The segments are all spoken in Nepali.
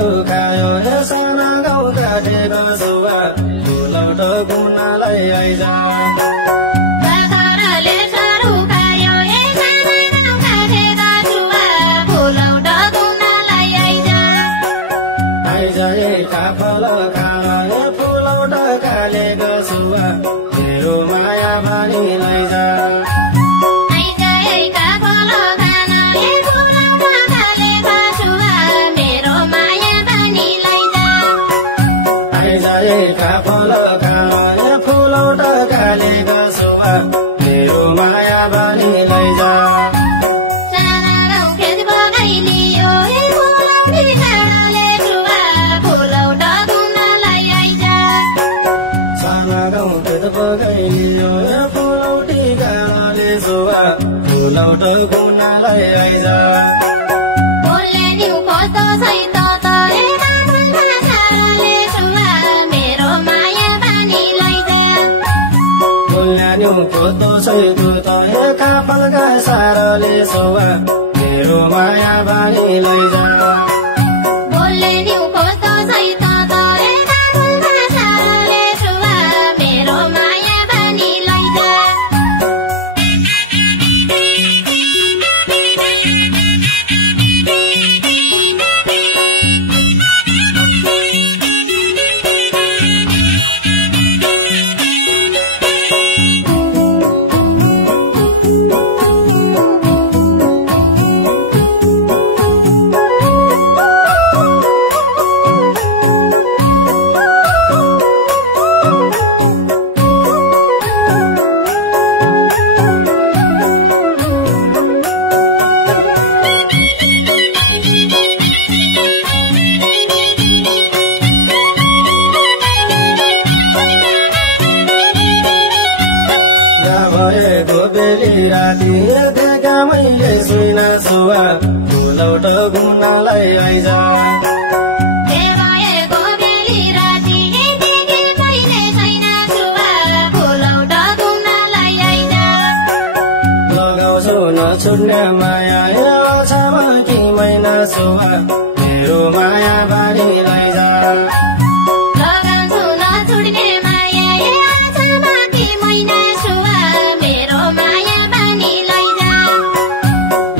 Kayo kayo sana kau kade bersuara pulau teguna layai jauh. Bakara lesaru kayo sana kau kade bersuara pulau teguna layai jauh. Aijai kapal kara pulau tegale bersuara biru maya bani layai jauh. Pulau teguna layai jauh. Boleh diukoto sai toto enakan pasarale suwa mero maya bani laida. Boleh diukoto sai toto kapal kasarale suwa mero maya bani laida. Boleh diukoto sai toto enakan pasarale suwa mero maya bani laida. Pulau teguna layai jauh. Sudah maya ya sama kimai suwa biru maya bani laida. Logan suna sudne maya ya sama kimai suwa biru maya bani laida.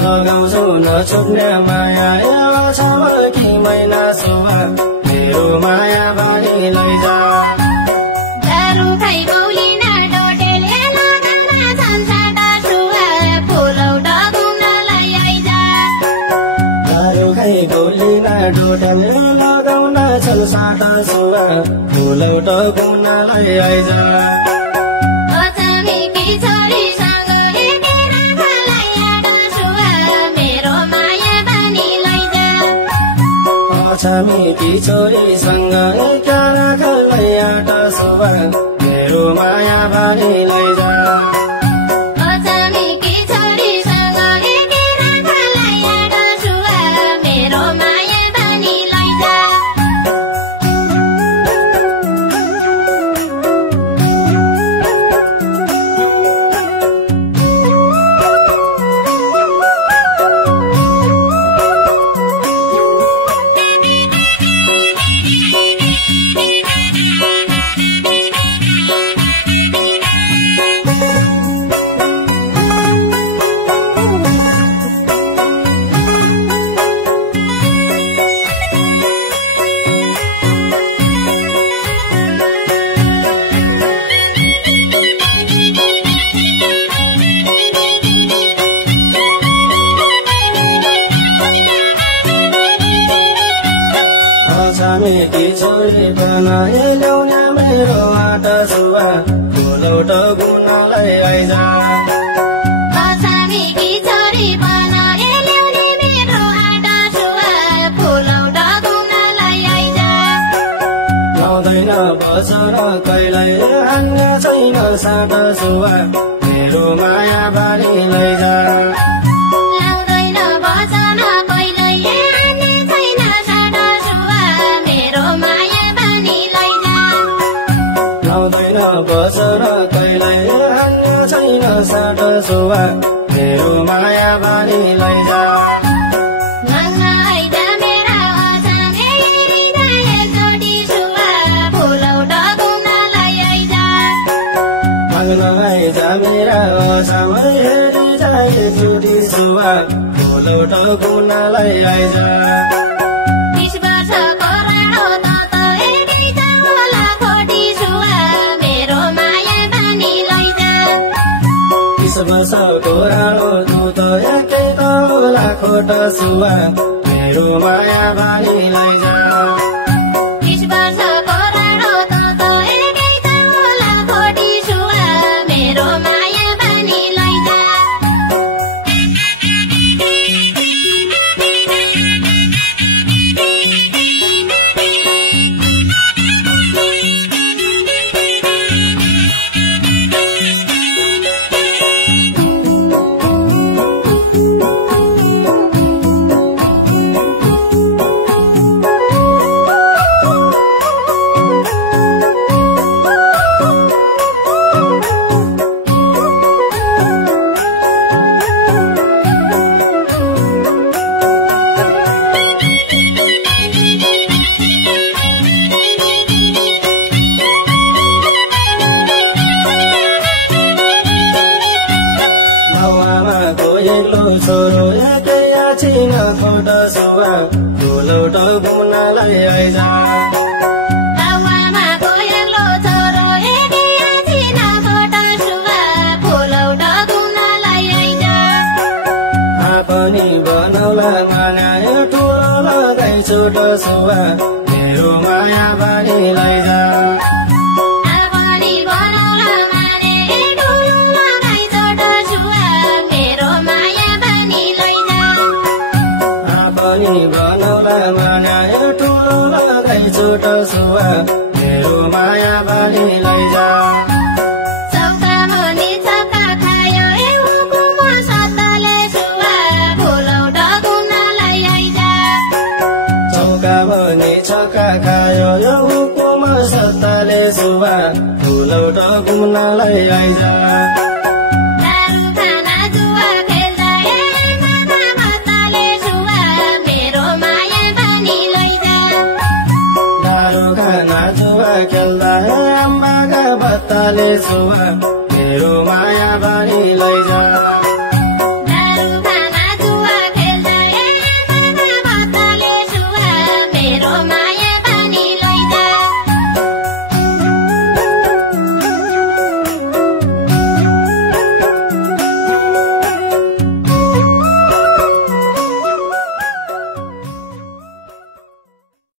Logan suna sudne maya ya sama kimai suwa biru maya bani laida. Daru kai maulina dodel ya lagana sansada suwa pulau teguna layai jauh. Daru kai maulina dodel ya lagana sansada suwa pulau teguna layai jauh. Otami kichori sang ekera kalaya da suwa mero maya bani laida. Otami kichori sang ekera kalaya da suwa mero maya bani laida. Otami kichori sang ekera kalaya da suwa mero maya bani laida. Pulau teguna layai jauh. Otami kichori bana eleune mero ada suwa pulau teguna layai jauh. Lautaina basara kailai hanya chaina sada suwa mero maya bani lai jauh. Lautaina basara kailai hanya chaina sada suwa mero maya bani lai jauh. Lautaina basara kailai hanya chaina sada suwa mero maya bani lai jauh. Nanga aida mera asane ठुलो गुनालाई आइज 20 वर्षको राणो त एकै होला खोटी छुवा मेरो माया बानी लैजा 20 वर्षको राणो त एकै होला खोट छुवा मेरो माया बानी लैजा 20 वर्षको राणो त एकै होला खोटी छुवा मेरो माया बानी लैजा छोरो एकै आछिन खोट सुवा ठुलो गुनालाई आइज आवामा कोयलो छोरो एकै आछिन खोट सुवा ठुलो गुनालाई आइज आफनी बनाउला माया ठुलो लगाइ छोट सुवा मेरो माया बानी लैजा बनाउला माया ठुलो लगाइ छोट सुवा मेरो माया बानी लैजा चौका मुनि छक्का खायो हुकुम सत्ताले सुवा ठुलो गुनालाई आइज चौका मुनि छक्का खायो हुकुम सत्ताले सुवा ठुलो गुनालाई आइज